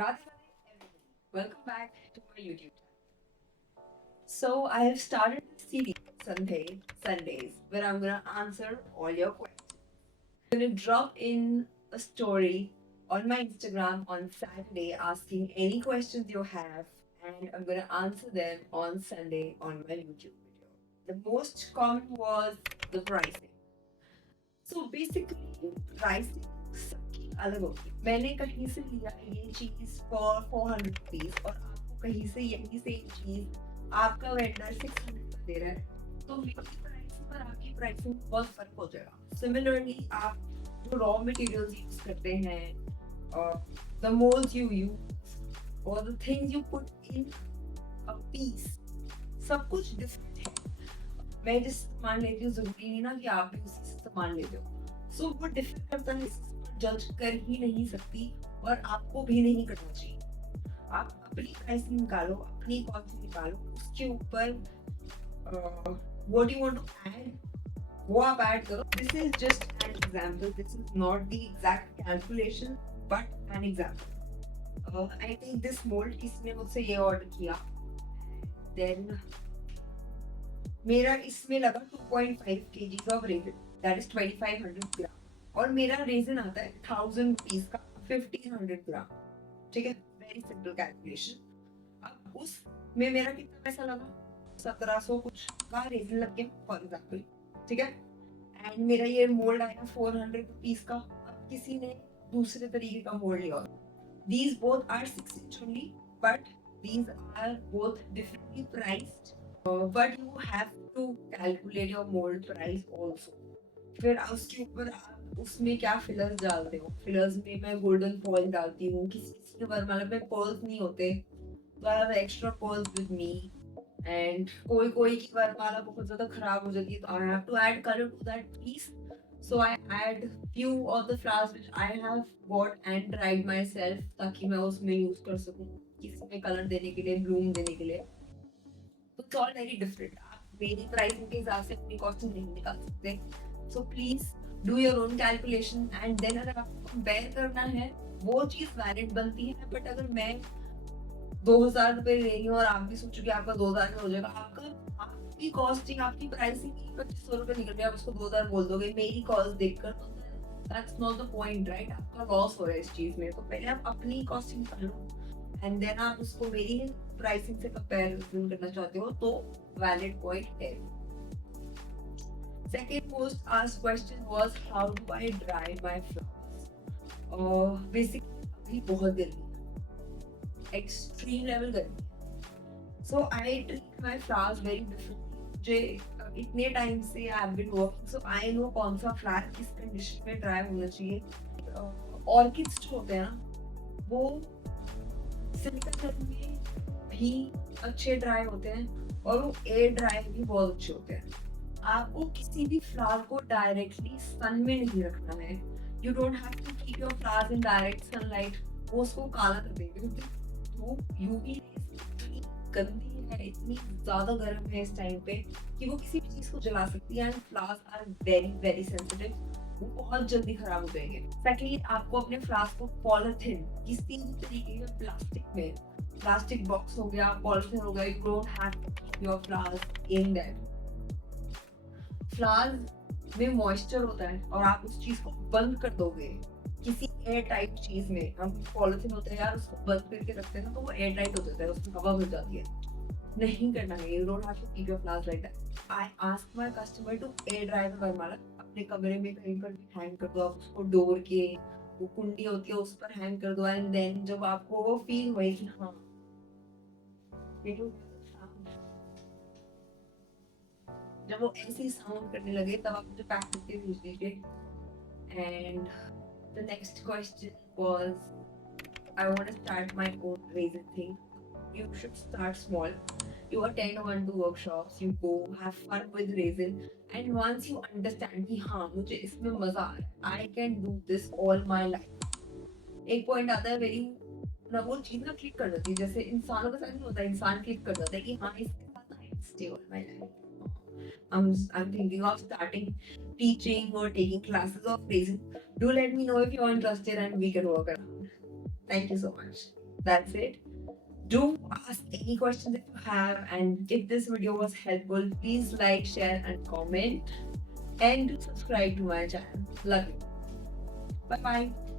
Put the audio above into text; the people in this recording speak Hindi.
Radhe everybody. Welcome back to my YouTube channel. So I have started this series Sundays where I'm gonna answer all your questions. I'm gonna drop in a story on my Instagram on Saturday asking any questions you have, and I'm gonna answer them on Sunday on my YouTube video. The most common was the pricing. So basically pricing सबकी अलग होती है. मैंने कहीं से लिया ये चीज फॉर 400 रुपीज और आपको कहीं से यही सेम चीज आपका वेंडर 600 दे रहा है, तो मेरी प्राइसिंग और आपकी प्राइसिंग में बहुत फर्क हो जाएगा. सिमिलरली आप जो रॉ मटेरियल्स यूज करते हैं, द मोल्ड्स यू यूज और the things you put in a piece, सब कुछ डिफरेंट है. मैं जिस सामान लेती हूँ जरूरी नहीं ना कि आप भी उसी से सामान लेते हो. सो वो डिफर करता है, जज कर ही नहीं सकती और आपको भी नहीं करना चाहिए. आप अपनी प्राइसिंग निकालो, अपनी कॉस्ट निकालो, उसके ऊपर what you want to add वो आप ऐड करो. This is just an example, this is not the exact calculation but an example. I take this mould, इसने मुझसे ये ऑर्डर किया, देन मेरा इसमें लगा 2.5 kg of resin, that is 2500 ग्राम, और मेरा रेजिन आता है 1000 रुपीज का 1500 ग्राम. ठीक है, वेरी सिंपल कैलकुलेशन. अब उसमें मेरा कितना पैसा लगा, 1700 कुछ का रेजिन लग गया फॉर एग्जाम्पल. ठीक है, एंड मेरा ये मोल्ड आया 400 रुपीज का. अब किसी ने दूसरे तरीके का मोल्ड लिया, these both are 6 inch only but these are both differently priced. But you have to calculate your mold price also. फिर उसके ऊपर आप उसमें क्या फिलर्स डालते हो. फिलर्स में मैं गोल्डन फॉइल डालती हूँ. किसी किसी के वरमाला में पर्ल्स नहीं होते, तो I have extra pearls with me. And कोई की वरमाला बहुत ज्यादा खराब हो जाती है, तो I have to add colour to that piece. So I add few of the flowers which I have bought and dried myself, ताकि मैं उसमें यूज कर सकूँ किसी में कलर देने के लिए, ब्लूम देने के लिए. तो इट्स ऑल वेरी डिफरेंट. आप मेरी प्राइसिंग के हिसाब से अपनी कॉस्टिंग नहीं निकाल सकते. So please do your own calculation and then अगर आपको कंपेयर करना है वो चीज वैलिड बनती है. बट अगर मैं 2000 रुपए ले रही हूँ और आप भी सोचो कि आपका 2000 में हो जाएगा, आपकी कॉस्टिंग, आपकी प्राइसिंग 2500 रुपए निकल रही है, आप उसको 2000 बोल दोगे मेरी कॉस्ट देखकर, तो that's not the point, right. आपका लॉस हो रहा है इस चीज में. तो पहले आप अपनी कॉस्टिंग कर लो एंड देन आप उसको मेरी प्राइसिंग से कंपैरिजन करना चाहते हो तो वैलिड पॉइंट है. Second most asked question was how do I dry my flowers. Basically अभी बहुत गर्मी है, extreme level गर्मी है. So I treat my flowers very differently. मुझे इतने टाइम से I have been working, so I know कौन सा फ्लावर किस कंडीशन में ड्राई होना चाहिए. ऑर्किड्स जो होते हैं ना, वो सिलिकन में भी अच्छे ड्राई होते हैं और वो एयर ड्राई भी बहुत अच्छे होते हैं. आपको किसी भी फ्लावर को डायरेक्टली सन में नहीं रखना है. You don't have to keep your flowers in direct sunlight, वो उसको काला कर देंगे. क्योंकि वो यूवी इतनी गंदी है, इतनी ज्यादा गर्म है इस टाइम पे कि वो किसी भी चीज को जला सकती है. And flowers are very very sensitive, वो बहुत जल्दी खराब हो जाएंगे. सेकेंडली आपको अपने फ्लावर्स को पॉलिथीन, किसी भी तरीके के प्लास्टिक में, प्लास्टिक बॉक्स हो गया, पॉलिथीन हो गया, you don't have to keep your flowers in that. Flowers में मॉइस्चर होता है और आप उस चीज को बंद कर दोगे किसी एयर टाइट चीज में. हम पॉलिथीन होता है यार, उसको बंद करके रखते हैं ना, तो वो एयर टाइट हो जाता है, उसमें हवा भर जाती है. नहीं करना है. You don't have to keep your flowers like that. I ask my customer to air dry the varmala. अपने कमरे में कहीं पर भी हैंग कर दो, आप उसको डोर के, वो कुंडी होती है उस पर हैंग कर दो. एंड देन जब आपको वो फील हुए कि हाँ जब वो ऐसे साउंड करने लगे, तब आप मुझे पैक करके भेज दीजिए. And the next question was I want to start my own resin thing. You should start small. You attend 1-2 workshops, you go have fun with resin, and once you understand कि हाँ मुझे इसमें मजा आ रहा है, I can do this all my life. एक पॉइंट आता है वेरी ना, वो चीज ना क्लिक कर जाती है. जैसे इंसानों के साथ नहीं होता, इंसान क्लिक कर जाता है कि हाँ इसके साथ I stay all my life. I'm thinking of starting teaching or taking classes of resin. Do let me know if you're interested and we can work around. Thank you so much. That's it. Do ask any questions that you have, and if this video was helpful, please like, share, and comment. And do subscribe to my channel. Love you. Bye bye.